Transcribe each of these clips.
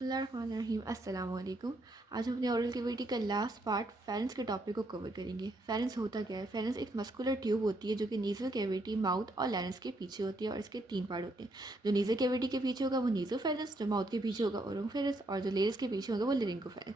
बिस्मिल्लाहिर्रहमानिर्रहीम। अस्सलाम वालेकुम। आज हम अपने ओरल कैविटी का लास्ट पार्ट फेरेंस के टॉपिक को कवर करेंगे। फेरेंस होता क्या है? फेरेंस एक मस्कुलर ट्यूब होती है जो कि नीजल कैविटी, माउथ और लैरिंक्स के पीछे होती है और इसके 3 पार्ट होते हैं। जो नीजल कैविटी के पीछे होगा वो नीजोफेरेंस, जो माउथ के पीछे होगा ओरोफेरेंस और जो लेरिस के पीछे होगा वो लिरिंगोफेरेंस।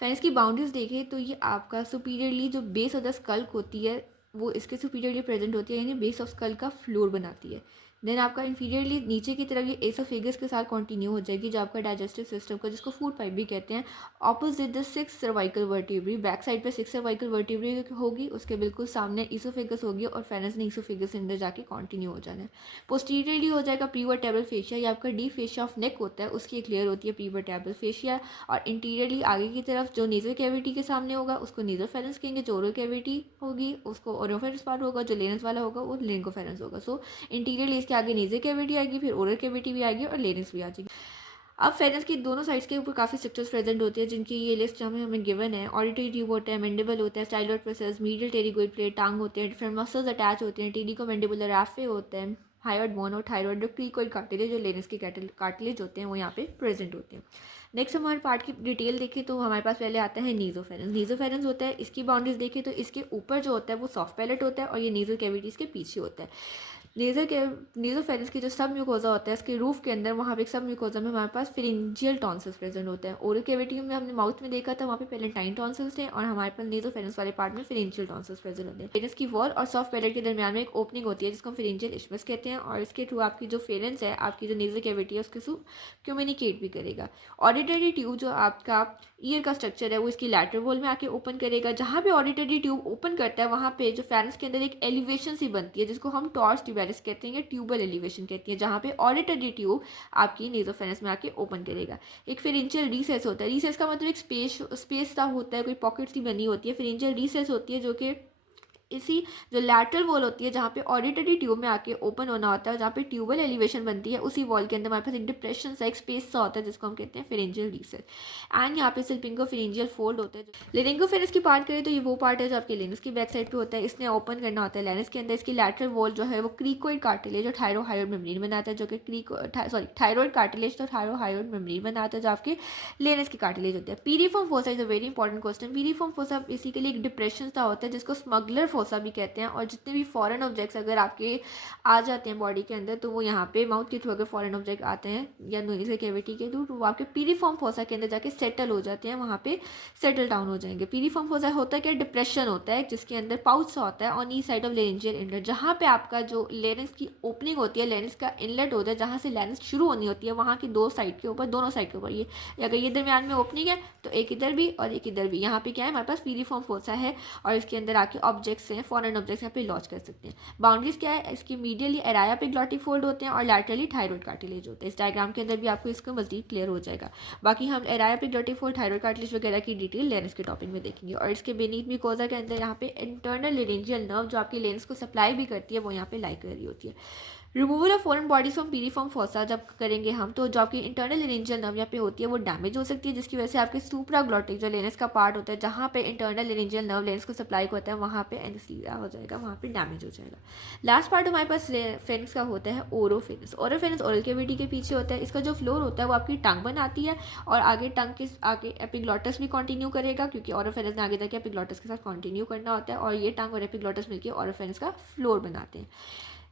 फेरेंस की बाउंड्रीज देखें तो ये आपका सुपीरियरली जो बेस ऑफ द स्कल्क होती है वो इसके सुपीरियरली प्रेजेंट होती है, यानी बेस ऑफ स्कल का फ्लोर बनाती है। देन आपका इंफीरियरली नीचे की तरफ ये एसोफेगस के साथ कंटिन्यू हो जाएगी, जो आपका डाइजेस्टिव सिस्टम का, जिसको फूड पाइप भी कहते हैं। Opposite the 6 cervical vertebrae, back side पे 6 सर्वाइकल वर्टिब्री होगी, उसके बिल्कुल सामने ईसोफेगस होगी और फेरेंस ने ईसोफेगस के अंदर जाके कंटिन्यू हो जाना है। पोस्टीरियरली हो जाएगा प्रीवर्टेब्रल फेशिया, ये आपका डीप फेशिया ऑफ नेक होता है, उसकी एक लेयर होती है प्रीवर्टेब्रल फेशिया। और इंटीरियरली आगे की तरफ जो नेजल कैविटी के सामने होगा उसको नेजोफेरेंस कहेंगे, जो ओरल कैविटी होगी उसको ओरोफेरेंस पार्ट होगा, जो लेरेंस वाला होगा वो लिंगोफेरेंस होगा। सो इंटीरियरली इसके आगे नेजल कैविटी आएगी, फिर ओरल कैविटी भी आएगी और लेरिंक्स भी आ जाएगी। अब फेरेंस की दोनों साइड्स के ऊपर काफ़ी स्ट्रक्चर्स प्रेजेंट होते हैं, जिनकी ये लिस्ट हमें गिवन है। ऑडिटरी ट्यूब होता है, मैंडिबल होता है, styloid process, medial pterygoid plate, टांग होते हैं, डिफरेंट मसल्स अटैच होते हैं, टीडिको मैंडिबुलर रैफे होते हैं, हायोइड बोन और थायरॉइड, जो क्रीकोइड कार्टिलेज, जो लेरिंक्स के कार्टिलेज होते हैं वो यहाँ पे प्रेजेंट होते हैं। नेक्स्ट हमारे पार्ट की डिटेल देखें तो हमारे पास पहले आता है नीजोफेरेंस। नीजोफेरेंस होता है, इसकी बाउंड्रीज देखें तो इसके ऊपर जो होता है वो सॉफ्ट पैलेट होता है और ये नेजल कैविटीज़ के पीछे होता है। नेजोफेरेंस की जो सब म्यूकोजा होता है इसके रूफ के अंदर, वहाँ पे एक सब म्यूकोजा में हमारे पास फिरिंजियल टॉन्सिल्स प्रेजेंट होते हैं। ओरल कैविटी में हमने माउथ में देखा था, वहाँ पे पेलेंटाइन टॉन्सिल्स थे और हमारे पास नेजोफेरेंस वाले पार्ट में फिरिंजियल टॉन्सिल्स प्रेजेंट होते हैं। फेरेंस की वॉल और सॉफ्ट पैलेट के दरमियान में एक ओपनिंग होती है जिसको हम फिरिंजियल इश्मस कहते हैं, और इसके थ्रू आपकी जो फेरेंस है, आपकी जो नेजल कैविटी है, उसके थ्रू कम्युनिकेट भी करेगा। ऑडिटरी ट्यूब जो आपका ईयर का स्ट्रक्चर है वो इसकी लैटरल वॉल में आके ओपन करेगा। जहाँ पे ऑडिटरी ट्यूब ओपन करता है वहाँ पे जो फेरेंस के अंदर एक एलिवेशन सी बनती है जिसको हम टॉर्स ट्यूबेरिस कहते हैं या ट्यूबल एलिवेशन कहती है, जहाँ पे ऑडिटरी ट्यूब आपकी नेजोफेरेंस में आके ओपन करेगा। एक फिरिंजियल रीसेस होता है, रीसेस का मतलब एक स्पेस सा होता है, कोई पॉकेट सी बनी होती है। फिरिंजियल रीसेस होती है जो कि इसी जो लैटरल वॉल होती है जहाँ पे ऑडिटरी ट्यूब में आके ओपन होना होता है, जहाँ पे ट्यूबल एलिवेशन बनती है, उसी वॉल के अंदर हमारे पास एक डिप्रेशन सा, एक स्पेस सा होता है जिसको हम कहते हैं फेरेंजियल रीसेस। एंड यहाँ पे सिल्पिंगो फेरेंजियल फोल्ड होता है। लेरिंगोफेरेंस की बात करें तो ये वो पार्ट है जो आपके लेरिंक्स की बैक साइड पे होता है, इसने ओपन करना होता है लेरिंक्स के अंदर। इसकी लैटरल वॉल जो है वो क्रीकोइड कार्टिलेज और थायरोहायोइड मेम्ब्रेन बनाता है, जो कि थायरॉइड कार्टिलेज तो थायरोहायोइड मेम्ब्रेन बनाता है, जो आपके लेरिंक्स की कार्टिलेज होती है। Piriform fossa is a very important question. Piriform fossa basically एक डिप्रेशन सा होता है जिसको स्मगलर फोसा भी कहते हैं, और जितने भी फॉरेन ऑब्जेक्ट्स अगर आपके आ जाते हैं बॉडी के अंदर तो वो यहाँ पे माउथ के थ्रू अगर फॉरेन ऑब्जेक्ट आते हैं या नोज़ल कैविटी के थ्रू तो वो आपके पीरिफॉर्म फोसा के अंदर जाके सेटल हो जाते हैं, वहाँ पे सेटल डाउन हो जाएंगे। पीरिफॉर्म फोसा होता है क्या? डिप्रेशन होता है जिसके अंदर पाउच सा होता है on E side of laryngeal inlet, जहाँ पे आपका जो लेरिंक्स की ओपनिंग होती है, लेरिंक्स का इनलेट होता है जहाँ से लेरिंक्स शुरू होनी होती है, वहाँ की दो साइड के ऊपर, दोनों साइड के ऊपर ये अगर ये दरमियान में ओपनिंग है तो एक इधर भी और एक इधर भी, यहाँ पे क्या है हमारे पास पीरिफॉर्म फोसा है और इसके अंदर आके ऑब्जेक्ट्स हैं, फॉरेन ऑब्जेक्ट्स यहाँ पे लॉन्च कर सकते हैं। बाउंड्रीज क्या है इसकी? मीडियली एराया पिग्लॉटिक फोल्ड होते हैं और लैटरली थायरॉइड कार्टिलेज होते हैं। इस डायग्राम के अंदर भी आपको इसको मजीद क्लियर हो जाएगा। बाकी हम एराया पिग्लॉटिक फोल्ड, थायरॉइड कार्टिलेज वगैरह की डिटेल लेंस के टॉपिक में देखेंगे। और इसके बेनीथ म्यूकोजा के अंदर यहाँ पे इंटरनल लेरेंजियल नर्व जो आपकी लेंस को सप्लाई भी करती है वो यहाँ पे लाई कर रही होती है। Removal of foreign bodies from piriform fossa जब करेंगे हम तो जो आपकी इंटरनल लेरेंजियल नर्व यहाँ पे होती है वो डैमेज हो सकती है, जिसकी वजह से आपके सुप्राग्लॉटिक जो लेंस का पार्ट होता है जहाँ पे इंटरनल लेरेंजियल नर्व लेंस को सप्लाई होता है वहाँ पे एनेस्थीसिया हो जाएगा, वहाँ पे डैमेज हो जाएगा। लास्ट पार्ट हमारे पास फेरेंस का होता है ओरोफेरेंस। ओरोफेरेंस ओरल कैविटी के पीछे होता है। इसका जो फ्लोर होता है वो आपकी टंग बनाती है और आगे टंग के आगे एपिग्लॉटस भी कंटिन्यू करेगा, क्योंकि ओरोफेरेंस ने आगे जाके एपिग्लॉटस के साथ कंटिन्यू करना होता है और ये टंग और एपिग्लॉटस मिलकर ओरोफेरेंस का फ्लोर बनाते हैं।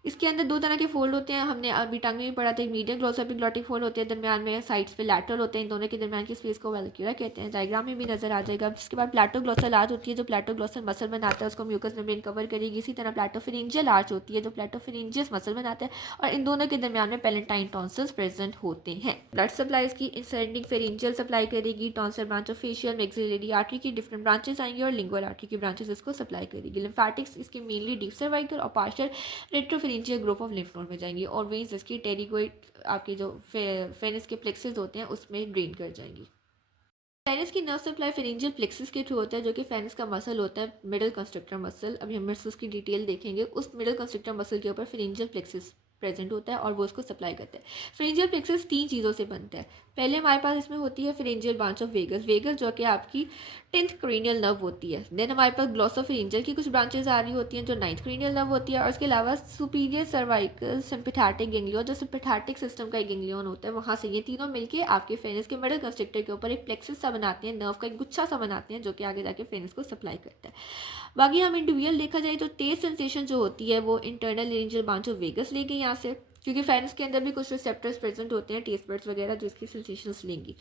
इसके अंदर दो तरह के फोल्ड होते हैं, हमने अभी टंग में भी पढ़ा था। एक मीडियम ग्लॉस एपिग्लॉटिक फोल्ड होते हैं, दरमियान में साइड्स पे लैटरल होते हैं, इन दोनों के दरमियान की स्पेस को वैल्क्यूला कहते हैं, डायग्राम में भी नजर आ जाएगा। जिसके बाद प्लेटोग्लॉसल आर्च होती है, जो प्लेटोग्लॉसल मसल बनाता है उसको म्यूकस मेम्ब्रेन कवर करेगी। इसी तरह प्लेटोफिरिंजियल आर्च होती है जो प्लेटोफिरिंजियस मसल बनाता है और इन दोनों के दरमियान में पेलेंटाइन टॉन्सिल्स प्रेजेंट होते हैं। ब्लड सप्लाई इसकी इंसेंडिंग फेरिंजियल सप्लाई करेगी, tonsil branch of facial maxillary artery की डिफरेंट ब्रांचेस आएंगी और लिंगुअल आर्टरी की ब्रांचेस इसको सप्लाई करेगी। लिम्फेटिक्स इसकी मेनली डीप सर्वाइकल और partial retropharyngeal group of lymph node में जाएंगी और वेन्स इसकी टेरिगोइड आपके जो फेनिस के प्लेक्सेस होते हैं उसमें ड्रेन कर जाएंगी। फेनिस की नर्व सप्लाई फेरेंजियल प्लेक्सस के थ्रू होता है, जो कि फेनिस का मसल होता है मिडल कंस्ट्रक्टर मसल। अभी हम मसल्स की डिटेल देखेंगे। उस मिडल कंस्ट्रक्टर मसल के ऊपर फेरेंजियल प्लेक्सस प्रेजेंट होता है और वो उसको सप्लाई करता है। फेरेंजियल प्लेक्सस 3 चीज़ों से बनता है। पहले हमारे पास इसमें होती है pharyngeal branch of vagus, vagus जो कि आपकी 10th क्रेनियल नर्व होती है। देन हमारे पास ग्लॉसोफेरेंजियल की कुछ ब्रांचेस आ रही होती हैं जो 9th क्रेनियल नर्व होती है, और उसके अलावा सुपीरियर सर्वाइकल सिम्पैथेटिक गैंग्लियन जो सिम्पैथेटिक सिस्टम का एक गैंग्लियन होता है, वहाँ से ये तीनों मिलके आपके फेनस के मिडल कंस्ट्रक्टर के ऊपर एक प्लेक्सस सा बनाते हैं, नर्व का एक गुच्छा सा बनाते हैं जो कि आगे जाके फेनस को सप्लाई करता है। बाकी हम इंडिविजुअल देखा जाए तो टेस्ट सेंसेशन जो होती है वो internal laryngeal branch of vagus लेंगे यहाँ से, क्योंकि फेनस के अंदर भी कुछ रिसेप्टर्स प्रेजेंट होते हैं, टेस्ट बड्स वगैरह, जो इसकी सेंसेशंस लेंगी।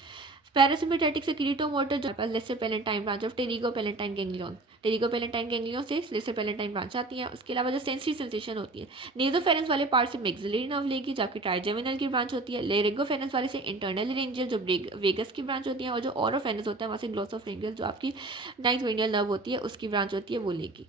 पैरासिम्पैथेटिक सेक्रेटो मोटर जो pass lesser palatine branch of pterygopalatine ganglion, pterygopalatine ganglion से लेसर पैलेंटाइन ब्रांच आती है। उसके अलावा जो सेंसरी सेंसेशन होती है नेजोफेरेंस वाले पार्ट से मैक्सिलरी नर्व लेगी, जबकि ट्राइजेमिनल की ब्रांच होती है। लेरिंगोफेरेंस वाले से इंटरनल लेरिंजियल जो वेगस की ब्रांच होती है, और जो ओरोफेरेंस होता है वहाँ से ग्लॉसोफेरिंजियल जो आपकी 9th क्रेनियल नर्व होती है उसकी ब्रांच होती है, वो लेगी।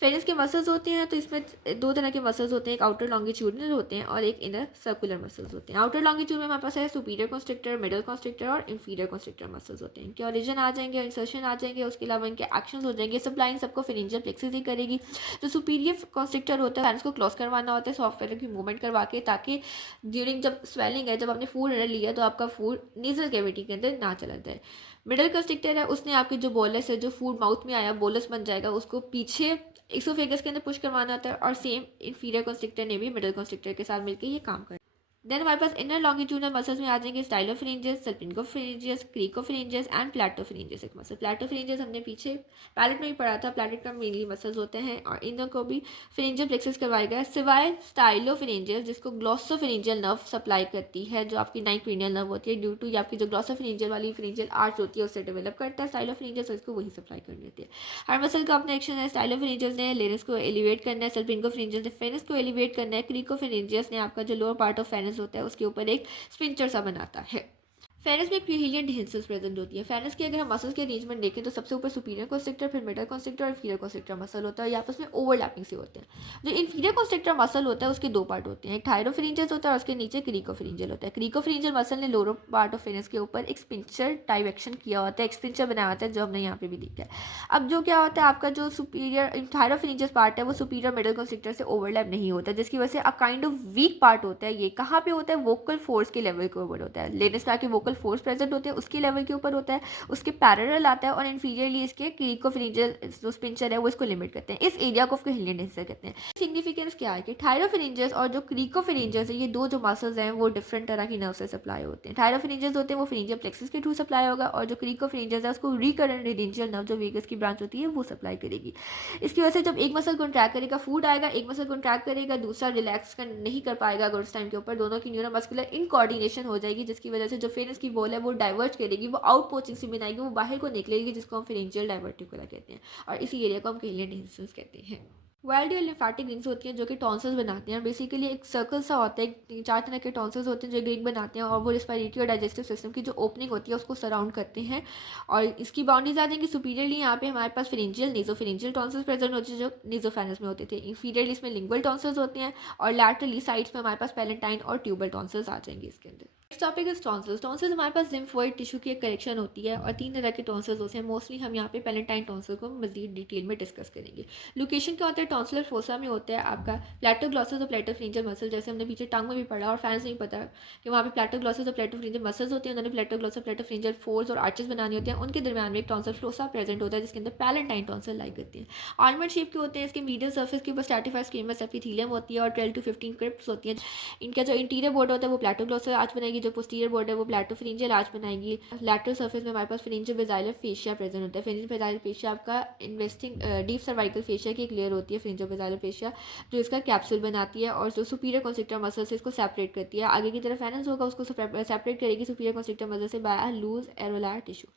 फेनस के मसल्स होते हैं तो इसमें 2 तरह के मसल्स होते हैं, एक आउटर लॉन्गिट्यूडनल होते हैं और एक इनर सर्कुलर मसल्स होते हैं। आउटर लॉन्गिट्यूड में हमारे पास है सुपीरियर कॉन्स्ट्रिक्टर, मिडल कॉन्स्ट्रिक्टर और इंफीरियर कॉन्स्ट्रिक्टर मसल्स होते हैं। इनके ओरिजिन आ जाएंगे, इंसर्शन आ जाएंगे, उसके अलावा इनके एक्शंस हो जाएंगे। सप्लाइंग सबको फेरेंजियल प्लेक्सस ही करेगी। जो सुपीरियर कॉन्स्ट्रिक्टर होता है, फेनस को क्लोज करवाना होता है सॉफ्टवेयर की मूवमेंट करवा के, ताकि ड्यूरिंग जब स्वेलिंग है, जब आपने फूड अंदर लिया तो आपका फूड नेजल कैविटी के अंदर ना चला जाए। मिडल कंस्ट्रिक्टर है, उसने आपकी जो बोलस है, जो फूड माउथ में आया बोलस बन जाएगा, उसको पीछे इसोफेगस के अंदर पुश करवाना होता है, और सेम इंफीरियर कॉन्स्ट्रिक्टर ने भी मिडल कॉन्स्ट्रिक्टर के साथ मिलकर ये काम करना है। देन हमारे पास इनर लॉन्गिट्यूडनल मसल्स में आ जाएंगे स्टाइलोफेरेंजियस, सल्पिंगोफेरेंजियस, क्रीकोफेरेंजियस एंड प्लैटोफेरेंजियस एक मसल। प्लैटोफेरेंजियस हमने पीछे पैलेट में ही पढ़ा था, पैलेट का मेनली मसल्स होते हैं और इनर को भी फेरेंजियल प्लेक्सस करवाया गया है, सिवाय स्टाइलोफेरेंजियस जिसको ग्लॉसोफेरेंजियल नर्व सप्लाई करती है, जो आपकी 9th क्रेनियल नर्व होती है। ड्यू टू ये आपकी जो ग्लॉसोफेरेंजियल वाली फेरेंजियल आर्च होती है उससे डेवलप करता है स्टाइलोफेरेंजियस, और इसको वही सप्लाई कर देती है। हर मसल का अपना एक्शन है। स्टाइलोफेरेंजियस ने लेरिंग्स को एलिवेट करना है, सल्पिंगोफेरेंजियस ने फेनस को एलिवेट करना है, क्रीकोफेरेंजियस ने आपका जो लोअर पार्ट ऑफ फेनस होता है उसके ऊपर एक स्पिंचर सा बनाता है। फेनस में क्यूहिलियन डिहेंसल्स प्रेजेंट होती है। फेनस के अगर हम मसल्स के अरेंजमेंट देखें तो सबसे ऊपर सुपीरियर कॉन्स्ट्रिक्टर, फिर मिडल कॉन्स्ट्रिक्टर और इंफीरियर कॉन्स्ट्रिक्टर मसल होता है, ये आपस में ओवरलैपिंग से होते हैं। जो इंफीरियर कॉन्स्ट्रिक्टर मसल होता है उसके 2 पार्ट होते हैं, एक थायरोफेरेंजियल होता है और उसके नीचे क्रीकोफेरेंजियल होता है। क्रीकोफेरेंजियल मसल ने लोअर पार्ट ऑफ फेनस के ऊपर एक स्पिंचर टाइप एक्शन किया होता है, एक स्पिंचर बनाया होता है जो हमने यहाँ पे भी देखा है। अब जो क्या होता है, आपका जो सुपीरियर थायरोफेरेंजियल पार्ट है वो सुपीरियर मिडल कॉन्स्ट्रिक्टर से ओवरलैप नहीं होता, जिसकी वजह से a kind of weak part होता है। ये कहाँ पे होता है, वोकल फोर्स के लेवल के ऊपर होता है। लेनिस के वोकल फोर्स प्रेजेंट होते हैं उसके लेवल के ऊपर होता है, उसके पैरेलल आता है, और इन्फीरियरली इसके क्रीकोफेरेंजियल जो स्पिंचर है वो इसको लिमिट करते हैं। इस एरिया को क्यूहिलियन डिहेंसल कहते हैं। सिग्निफिकेंस क्या है कि थायरोफेरेंजियस और जो क्रीकोफेरेंजियस है, ये 2 जो मसल्स हैं वो डिफरेंट तरह की नर्व से सप्लाई होते हैं। थायरोफेरेंजियस होते हैं वो फेरेंजियल प्लेक्सस के थ्रू सप्लाई होगा, और जो क्रीकोफेरेंजियस है उसको रिकरेंट रेडिंजियल नर्व जो वेगस की ब्रांच होती है वो सप्लाई करेगी। इसकी वजह से जब एक मसल कॉन्ट्रैक्ट करेगा फूड आएगा, एक मसल कॉन्ट्रैक्ट करेगा दूसरा रिलैक्स कर नहीं कर पाएगा, अगर उस टाइम के ऊपर दोनों की न्यूरोमस्कुलर इनकोऑर्डिनेशन हो जाएगी, जिसकी वजह से जो फेनस की बॉल है वो डाइवर्ट करेगी, वो आउट पोचिंग से बनाएगी, वो बाहर को निकलेगी, जिसको हम फेरेंजियल डाइवर्टिकुला कहते हैं, और इसी एरिया को हम क्यूहिलियन डिहेंसल्स कहते हैं। वाइल्ड लिम्फेटिक रिंग्स होती हैं जो कि टॉन्सिल्स बनाते हैं, और बेसिकली एक सर्कल सा होता है, 4 तरह के टॉन्सिल्स होते हैं जो एक रिंग बनाते हैं, और वो रेस्पिरेटरी और डाइजेस्टिव सिस्टम की जो ओपनिंग होती है उसको सराउंड करते हैं। और इसकी बाउंड्रीज आ जाएंगी। सुपीरियरली यहाँ पे हमारे पास फेरेंजियल नेजोफेरेंजियल टॉन्सिल्स प्रेजेंट होते हैं जो नेजोफेनस में होते थे। इंफीरियरली इसमें लिंगुअल टॉन्सिल्स होते हैं, और लैटरली साइड्स में हमारे पास पैलेंटाइन और ट्यूबल टॉन्सिल्स आ जाएंगे इसके अंदर। Next topic is tonsils. Tonsils हमारे पास लिम्फोइड टिश्यू की एक कलेक्शन होती है, और 3 तरह के टॉन्सिल्स होते हैं। मोस्टली हम यहाँ पे पैलेंटाइन टॉन्सिल को मजीद डिटेल में डिस्कस करेंगे। लोकेशन क्या होता है, टॉन्सिलर फोसा में होता है आपका प्लैटोग्लॉसस और प्लैटोफेरेंजियल मसल, जैसे हमने पीछे टंग में भी पढ़ा, और फैंस नहीं पता कि वहाँ पे प्लैटोग्लॉसस और प्लैटोफेरेंजियल मसल्स होते हैं। उन्होंने प्लैटोग्लॉसस प्लैटोफेरेंजियल फोल्ड्स और आर्चेस बनानी होती हैं, उनके दरमियान में एक टॉन्सिल फ्लोसा प्रेजेंट होता है जिसके अंदर पैलेंटाइन टॉन्सिल लाई करती हैं। आलमंड शेप के होते हैं। इसके मीडियल सर्फेस के ऊपर स्ट्रैटिफाइड स्क्वेमस एपिथेलियम होती है, और 12 to 15 क्रिप्स होती हैं। इनका जो इंटीरियर बोर्ड होता है वो प्लैटोग्लॉसस आर्च बनाएगी, जो पोस्टीरियर बोर्ड है वो प्लैटोफेरेंजियल आर्च बनाएगी। लैटरल सर्फेस में हमारे पास फेरेंजियो बेसाइलर फेशिया प्रेजेंट होता है। फेरेंजियो बेसाइलर फेशिया आपका इन्वेस्टिंग डीप सर्वाइकल फेशिया की एक लेयर होती है, फेरेंजियो बेसाइलर फेशिया, जो इसका कैप्सूल बनाती है, और जो सुपीरियर कॉन्स्ट्रिक्टर मसल से इसको सेपरेट करती है। आगे की तरफ फेनस होगा, उसको सेपरेट करेगी सुपीरियर कॉन्स्ट्रिक्टर मसल से बाय लूज एरोलार टिश्यू।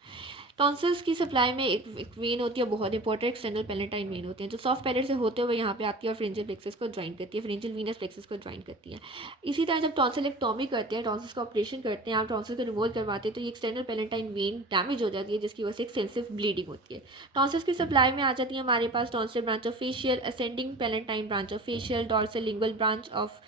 टॉन्सिल्स की सप्लाई में एक वेन होती है बहुत इंपॉर्टेंट, एक्सटर्नल पैलेंटाइन वेन होती है, जो सॉफ्ट पैलेट से होते हुए यहाँ पे आती है और फेरेंजियल प्लेक्सस को ज्वाइन करती है, फेरेंजियल वीनस प्लेक्सस को ज्वाइन करती है। इसी तरह जब टॉन्सिलेक्टॉमी करते हैं, टॉन्सिल्स का ऑपरेशन करते हैं, आप टॉन्सिल को रिमूव करवाते हैं, तो ये एक्सटर्नल पैलेंटाइन वेन डैमेज हो जाती है, जिसकी वजह से एक्सटेंसिव ब्लीडिंग होती है। टॉन्सिल्स की सप्लाई में आ जाती है हमारे पास tonsil branch of facial, ascending palatine branch of facial, dorsal lingual branch of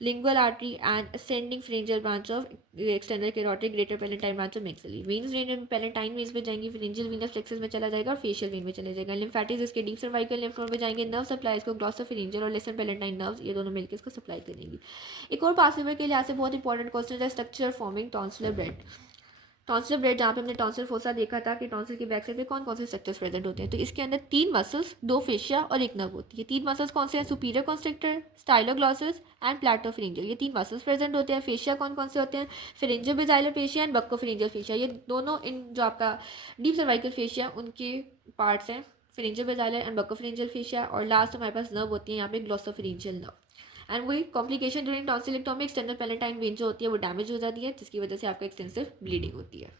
lingual artery and ascending pharyngeal branch of external carotid greater palatine branch of maxillary. Veins drain in palatine veins में जाएंगी, pharyngeal venous plexus में चला जाएगा और facial vein में चला जाएगा. Lymphatics इसके deep cervical lymph node में जाएंगे. Nerve supply इसको glossopharyngeal और lesser palatine nerves, ये दोनों मिलकर इसको सप्लाई करेंगी. एक और पास लिवर के लिहाज से बहुत इंपॉर्टेंट क्वेश्चन है structure forming tonsillar bread. Tonsillar bread जहाँ पे हमने टॉन्सिल फोसा देखा था कि टॉन्सिल की बैक साइड पे कौन कौन से स्ट्रक्चर्स प्रेजेंट होते हैं, तो इसके अंदर 3 मसल्स, 2 फेशिया और एक नर्व होती है. 3 मसल्स कौन से हैं? Superior constrictor, styloglossus and palatopharyngeal. ये 3 मसल्स प्रेजेंट होते हैं. फेशिया कौन कौन से होते हैं? Pharyngobasilar fascia and buccopharyngeal fascia. ये दोनों इन जो आपका डीप सर्वाइकल फेशिया उनके पार्ट्स हैं, pharyngobasilar and buccopharyngeal fascia. और लास्ट हमारे पास नर्व होती है यहाँ पे ग्लोसोफिरिंजियल नर्व. एंड वही complication during tonsillectomy, external palatine vein जो होती है वो डैमेज हो जाती है, जिसकी वजह से आपका एक्सटेंसिव ब्लीडिंग होती है.